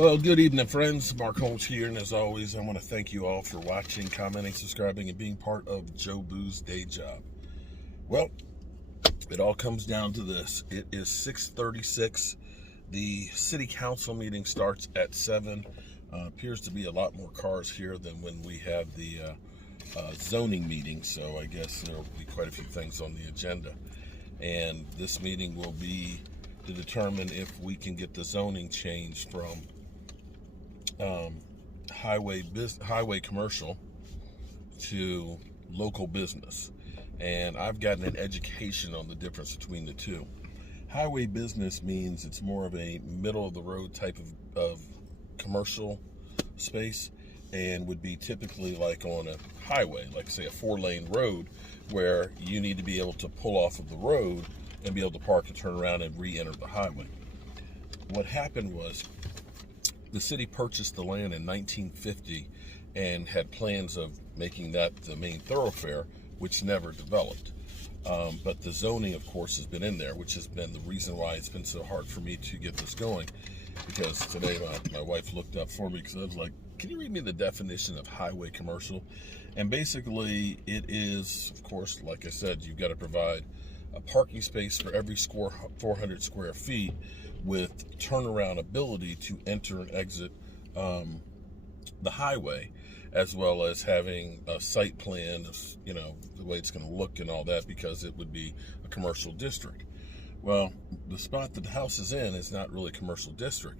Well, good evening, friends. Mark Holmes here, and as always, I want to thank you all for watching, commenting, subscribing, and being part of Joe Boo's day job. Well, it all comes down to this. It is 6:36. The city council meeting starts at 7. Appears to be a lot more cars here than when we had the zoning meeting, so I guess there will be quite a few things on the agenda. And this meeting will be to determine if we can get the zoning changed from highway commercial to local business. And I've gotten an education on the difference between the two. Highway business means it's more of a middle of the road type of commercial space, and would be typically like on a highway, like say a 4-lane road, where you need to be able to pull off of the road and be able to park and turn around and re-enter the highway. What happened was the city purchased the land in 1950 and had plans of making that the main thoroughfare, which never developed. But the zoning, of course, has been in there, which has been the reason why it's been so hard for me to get this going. Because today my wife looked up for me because I was like, can you read me the definition of highway commercial? And basically it is, of course, like I said, you've got to provide a parking space for every 400 square feet with turnaround ability to enter and exit the highway, as well as having a site plan, you know, the way it's going to look and all that, because it would be a commercial district. Well, the spot that the house is in is not really a commercial district.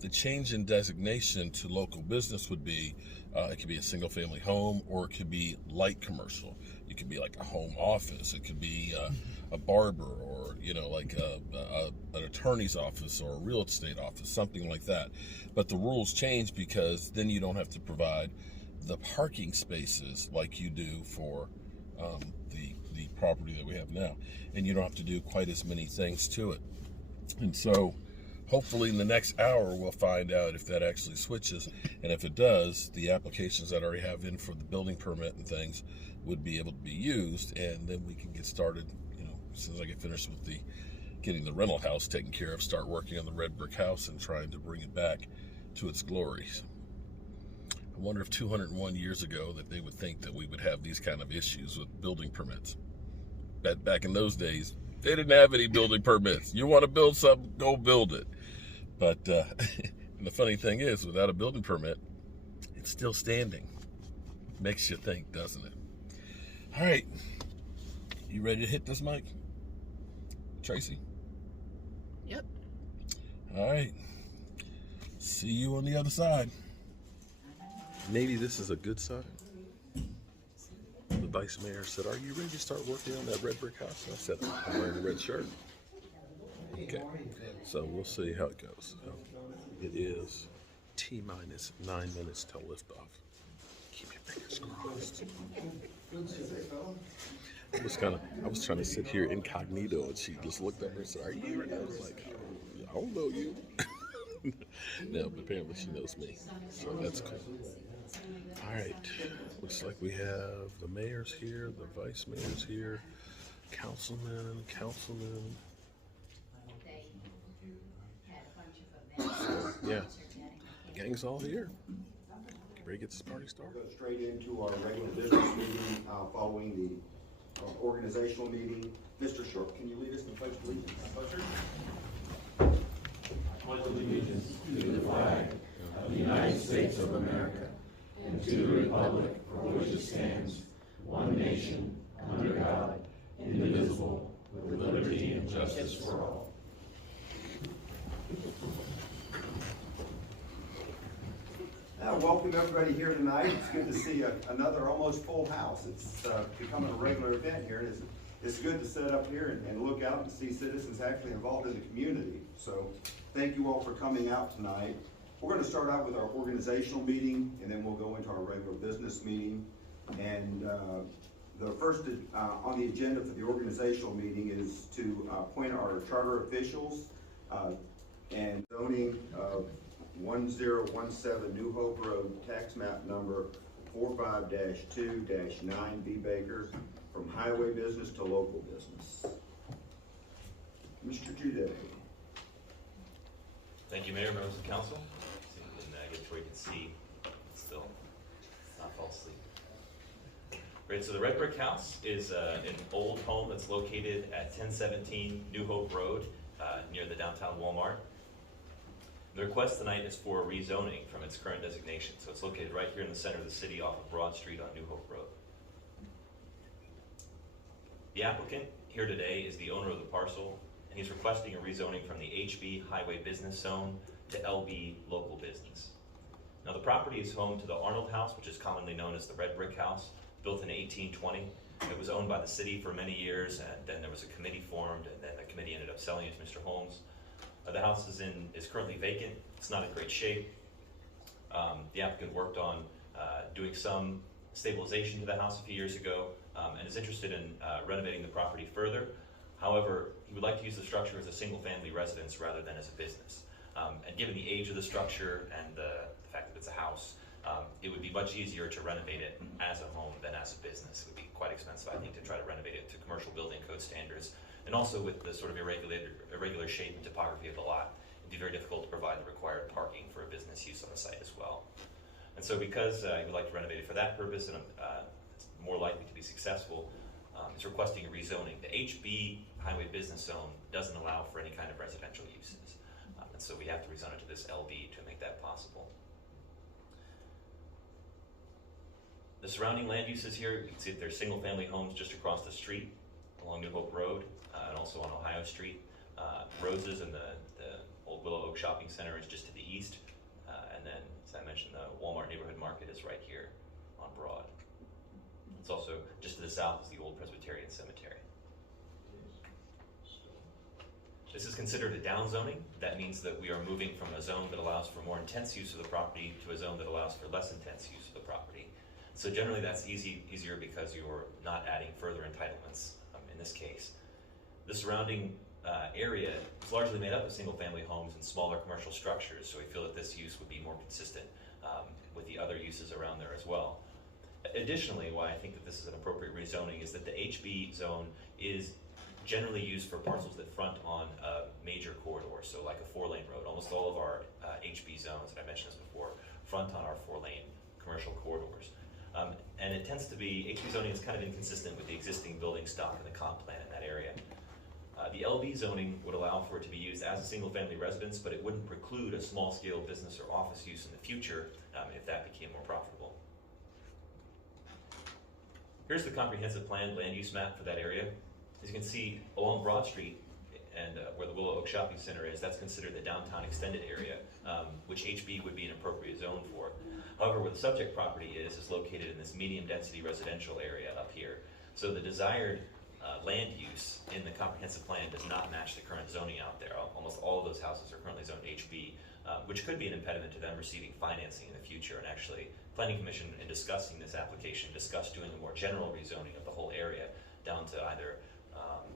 The change in designation to local business would be, it could be a single family home, or it could be light commercial. It could be like a home office. It could be a barber, or, you know, like an attorney's office or a real estate office, something like that. But the rules change because then you don't have to provide the parking spaces like you do for the property that we have now, and you don't have to do quite as many things to it. And so hopefully in the next hour we'll find out if that actually switches, and if it does, the applications that I already have in for the building permit and things would be able to be used, and then we can get started, you know, as soon as I get finished with getting the rental house taken care of, start working on the red brick house and trying to bring it back to its glories. I wonder if 201 years ago that they would think that we would have these kind of issues with building permits. Back in those days, they didn't have any building permits. You want to build something, go build it. But and the funny thing is, without a building permit, it's still standing. Makes you think, doesn't it? All right, you ready to hit this mic, Tracy? Yep. All right, see you on the other side. Maybe this is a good sign. The vice mayor said, "Are you ready to start working on that red brick house?" And I said, "I'm wearing a red shirt." Okay, so we'll see how it goes. It is T-minus 9 minutes till liftoff. Keep your fingers crossed. I was trying to sit here incognito, and she just looked at me and said, "Are you ready?" I was like, "I don't know you." No, but apparently she knows me, so that's cool. All right, looks like we have the mayor's here, the vice mayor's here, councilman. So, yeah, gang's all here. Ready to get this party started? Go straight into our regular business meeting following the organizational meeting. Mr. Short, can you lead us in the pledge of allegiance? I pledge allegiance to the flag of the United States of America and to the republic for which it stands, one nation, under God, indivisible, with liberty and justice for all. Welcome everybody here tonight. It's good to see another almost full house. It's becoming a regular event here, and it's good to sit up here and look out and see citizens actually involved in the community. So thank you all for coming out tonight. We're going to start out with our organizational meeting, and then we'll go into our regular business meeting. And the first on the agenda for the organizational meeting is to appoint our charter officials and zoning 1017 New Hope Road, tax map number 45-2-9B Baker, from highway business to local business. Mr. Jude. Thank you, Mayor, members of the council. get to where you can see, still not fall asleep. Great, so the Red Brick House is an old home that's located at 1017 New Hope Road, near the downtown Walmart. The request tonight is for rezoning from its current designation. So it's located right here in the center of the city off of Broad Street on New Hope Road. The applicant here today is the owner of the parcel, and he's requesting a rezoning from the HB Highway Business Zone to LB Local Business. Now the property is home to the Arnold House, which is commonly known as the Red Brick House, built in 1820. It was owned by the city for many years, and then there was a committee formed, and then the committee ended up selling it to Mr. Holmes. The house is currently vacant. It's not in great shape. The applicant worked on doing some stabilization to the house a few years ago, and is interested in renovating the property further. However, he would like to use the structure as a single-family residence rather than as a business. And given the age of the structure and the fact that it's a house, it would be much easier to renovate it as a home than as a business. It would be quite expensive, I think, to try to renovate it to commercial building code standards. And also with the sort of irregular shape and topography of the lot, it'd be very difficult to provide the required parking for a business use on the site as well. And so because he would like to renovate it for that purpose and it's more likely to be successful, he's requesting a rezoning. The HB Highway Business Zone doesn't allow for any kind of residential uses. And so we have to rezone it to this LB to make that possible. The surrounding land uses here, you can see that there's single-family homes just across the street along New Hope Road and also on Ohio Street. Roses and the old Willow Oak Shopping Center is just to the east. And then, as I mentioned, the Walmart Neighborhood Market is right here on Broad. It's also just to the south is the old Presbyterian Cemetery. This is considered a downzoning. That means that we are moving from a zone that allows for more intense use of the property to a zone that allows for less intense use of the property. So generally that's easier because you're not adding further entitlements in this case. The surrounding area is largely made up of single-family homes and smaller commercial structures, so we feel that this use would be more consistent with the other uses around there as well. Additionally, why I think that this is an appropriate rezoning is that the HB zone is generally used for parcels that front on a major corridor, so like a 4-lane road. Almost all of our HB zones, and I mentioned this before, front on our 4-lane commercial corridors. And it tends to be, HB zoning is kind of inconsistent with the existing building stock and the comp plan in that area. The LB zoning would allow for it to be used as a single-family residence, but it wouldn't preclude a small-scale business or office use in the future if that became more profitable. Here's the comprehensive plan land use map for that area. As you can see, along Broad Street and where the Willow Oak Shopping Center is, that's considered the downtown extended area, which HB would be an appropriate zone for. However, where the subject property is located in this medium density residential area up here. So the desired land use in the comprehensive plan does not match the current zoning out there. Almost all of those houses are currently zoned HB, which could be an impediment to them receiving financing in the future. And actually, Planning Commission, in discussing this application, discussed doing a more general rezoning of the whole area down to either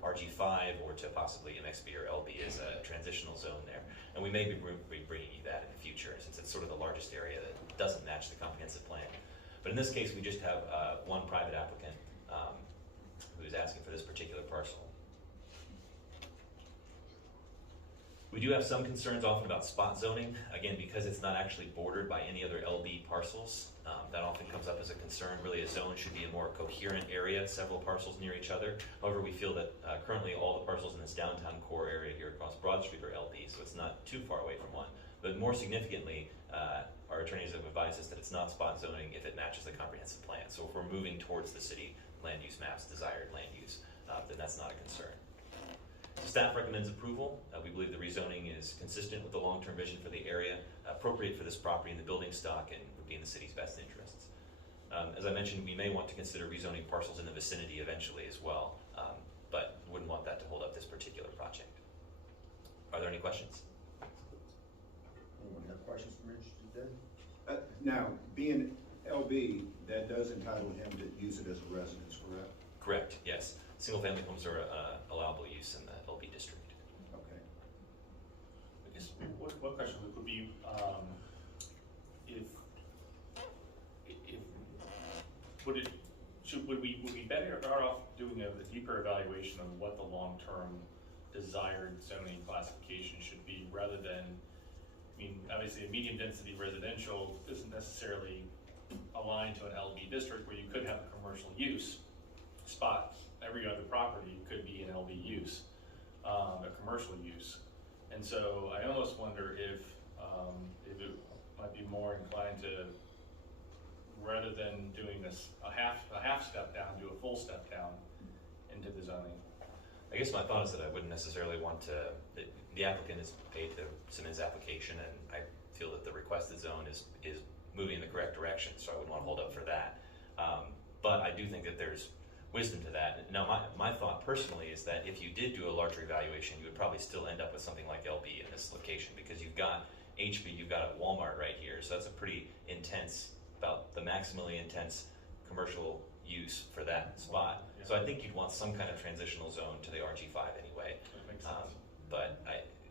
RG5 or to possibly MXB or LB as a transitional zone there. And we may be bringing you that in the future, since it's sort of the largest area that doesn't match the comprehensive plan. But in this case, we just have one private applicant who is asking for this particular parcel. We do have some concerns often about spot zoning, again, because it's not actually bordered by any other LB parcels. That often comes up as a concern. Really, a zone should be a more coherent area, several parcels near each other. However, we feel that currently all the parcels in this downtown core area here across Broad Street are LB, so it's not too far away from one. But more significantly, our attorneys have advised us that it's not spot zoning if it matches the comprehensive plan. So if we're moving towards the city land use map's desired land use, then that's not a concern. So staff recommends approval. We believe the rezoning is consistent with the long-term vision for the area, appropriate for this property and the building stock, and would be in the city's best interests. As I mentioned, we may want to consider rezoning parcels in the vicinity eventually as well, but wouldn't want that to hold up this particular project. Are there any questions? Anyone have questions for Mr. Denton? Now, being LB, that does entitle him to use it as a residence, correct? Correct, yes. Single-family homes are allowable use in the LB district. Okay. I guess one question would be, would we be better off doing a deeper evaluation of what the long-term desired zoning classification should be, rather than, I mean, obviously a medium density residential isn't necessarily aligned to an LB district where you could have a commercial use spot. Every other property could be an LB use, a commercial use. And so I almost wonder if it might be more inclined to, rather than doing this a half step down, do a full step down into the zoning. I guess my thought is that I wouldn't necessarily want to, the applicant is paid to submit his application, and I feel that the requested zone is moving in the correct direction, so I wouldn't want to hold up for that. But I do think that there's wisdom to that. Now, my thought personally is that if you did do a larger evaluation, you would probably still end up with something like LB in this location, because you've got HB, you've got a Walmart right here, so that's a pretty intense, about the maximally intense commercial use for that spot. Yeah. So I think you'd want some kind of transitional zone to the RG5 anyway. That makes sense. But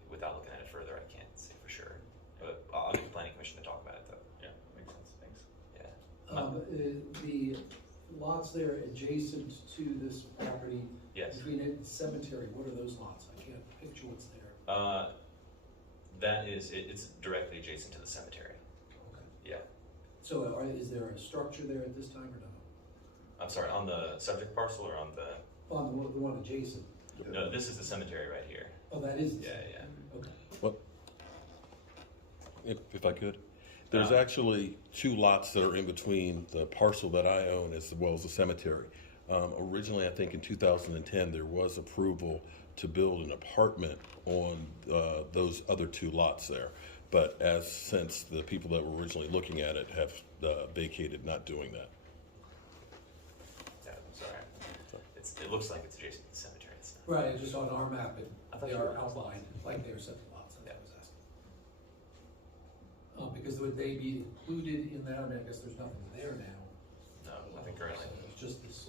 without looking at it further, I can't say for sure. But I'll get the planning commission to talk about it though. Yeah, makes sense, thanks. Yeah. The lots there adjacent to this property, Yes. between it and the cemetery, what are those lots? I can't picture what's there. That is, it's directly adjacent to the cemetery. Okay. Yeah. So is there a structure there at this time or no? I'm sorry, on the subject parcel or on the, On the one adjacent? no, this is the cemetery right here. Oh, that is? Yeah, yeah. Okay. What? If I could, there's actually 2 lots that are in between the parcel that I own as well as the cemetery. Originally, I think in 2010, there was approval to build an apartment on those other 2 lots there. But since the people that were originally looking at it have vacated not doing that. Yeah, I'm sorry. It looks like it's adjacent to the cemetery. It's not. Right, just on our map, I thought they you are were- outlined like they are separate lots, that's what I was asking. Because would they be included in that? I mean, I guess there's nothing there now. No, nothing currently. So it's just this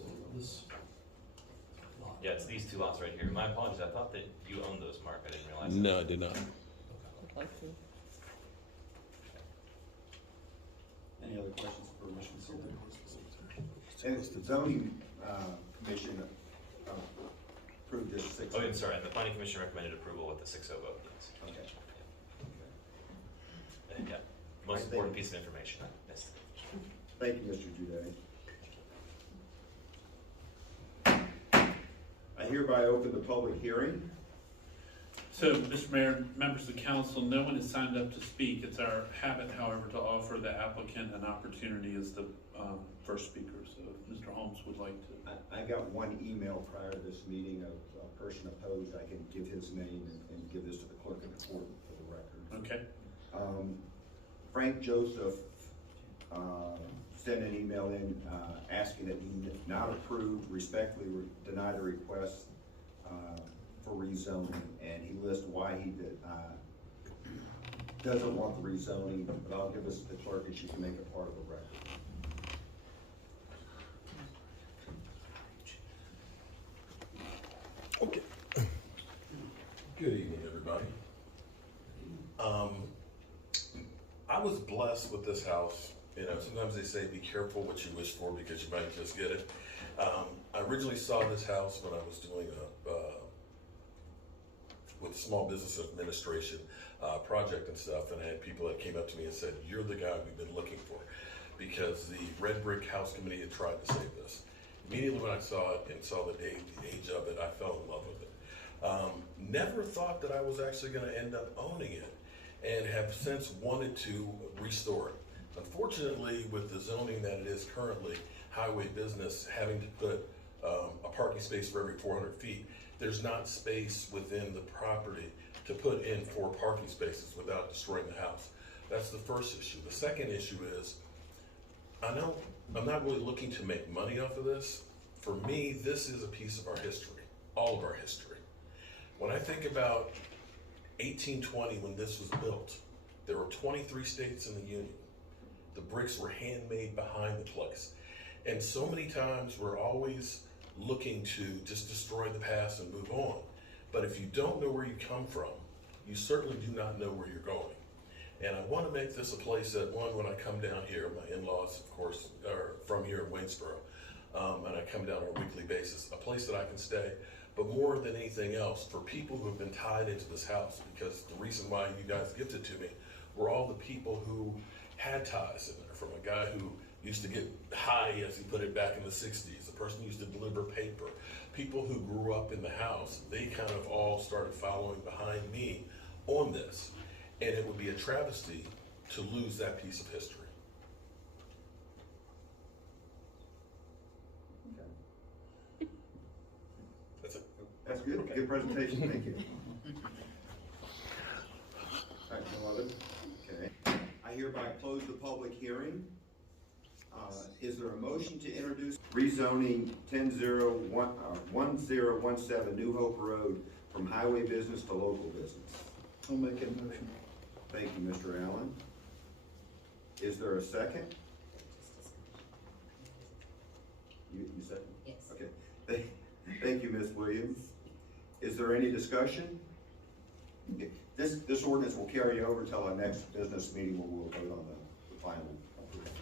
lot. Yeah, it's these 2 lots right here. My apologies, I thought that you owned those, Mark. I didn't realize. No, I did not. Any other questions for Mr. Consultant? And the zoning, commission approved this 6. Oh, I'm sorry, and the planning commission recommended approval with the 6-0 vote, yes. Okay. And yeah, most important piece of information I missed. Thank you, Mr. Juday. I hereby open the public hearing. So, Mr. Mayor, members of the council, no one has signed up to speak. It's our habit, however, to offer the applicant an opportunity as the first speaker. So if Mr. Holmes would like to. I got one email prior to this meeting of a person opposed. I can give his name and give this to the clerk of the court for the record. Okay. Frank Joseph sent an email in asking that he not approve, respectfully deny the request for rezoning, and he lists why he doesn't want the rezoning, but I'll give this to the clerk and she can make it part of the record. Okay. Good evening, everybody. I was blessed with this house. You know, sometimes they say be careful what you wish for because you might just get it. I originally saw this house when I was doing with the Small Business Administration project and stuff, and I had people that came up to me and said, "You're the guy we've been looking for," because the Red Brick House Committee had tried to save this. Immediately when I saw it and saw the age of it, I fell in love with it. Never thought that I was actually going to end up owning it, and have since wanted to restore it. Unfortunately, with the zoning that it is currently, highway business, having to put a parking space for every 400 feet, there's not space within the property to put in 4 parking spaces without destroying the house. That's the first issue. The second issue is, I know I'm not really looking to make money off of this. For me, this is a piece of our history, all of our history. When I think about 1820, when this was built, there were 23 states in the Union. The bricks were handmade behind the place. And so many times we're always looking to just destroy the past and move on. But if you don't know where you come from, you certainly do not know where you're going. And I want to make this a place that, one, when I come down here, my in-laws, of course, are from here in Waynesboro, and I come down on a weekly basis, a place that I can stay. But more than anything else, for people who have been tied into this house, because the reason why you guys gifted to me were all the people who had ties in there, from a guy who used to get high, as he put it, back in the 60s, the person who used to deliver paper, people who grew up in the house. They kind of all started following behind me on this. And it would be a travesty to lose that piece of history. That's it. That's good, good presentation, thank you. All right, no other? Okay. I hereby close the public hearing. Is there a motion to introduce rezoning 1017 New Hope Road from highway business to local business? I'll make a motion. Thank you, Mr. Allen. Is there a second? You second? Yes. Okay. Thank you, Ms. Williams. Is there any discussion? This ordinance will carry over till our next business meeting where we'll vote on the final approval.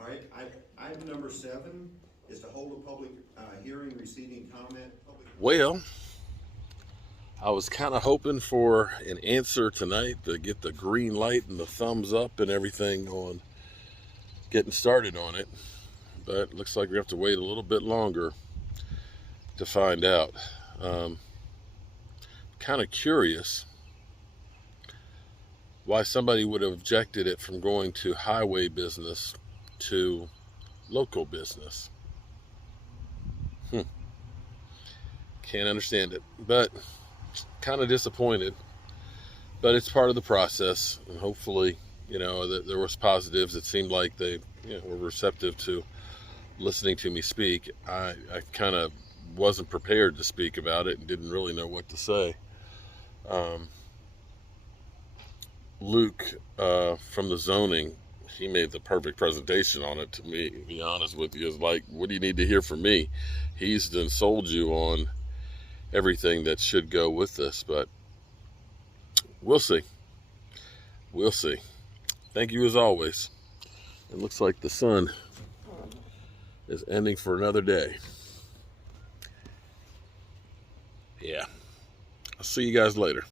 All right, item number 7 is to hold a public hearing receiving comment. Well, I was kind of hoping for an answer tonight to get the green light and the thumbs up and everything on getting started on it. But it looks like we have to wait a little bit longer to find out. Kind of curious why somebody would have objected it from going to highway business to local business. Can't understand it, but kind of disappointed. But it's part of the process, and hopefully, there was positives. It seemed like they were receptive to listening to me speak. I kind of wasn't prepared to speak about it and didn't really know what to say. Luke from the zoning, he made the perfect presentation on it to me, to be honest with you. It's like, what do you need to hear from me? He's done sold you on everything that should go with this, but we'll see. We'll see. Thank you as always. It looks like the sun is ending for another day. Yeah. I'll see you guys later.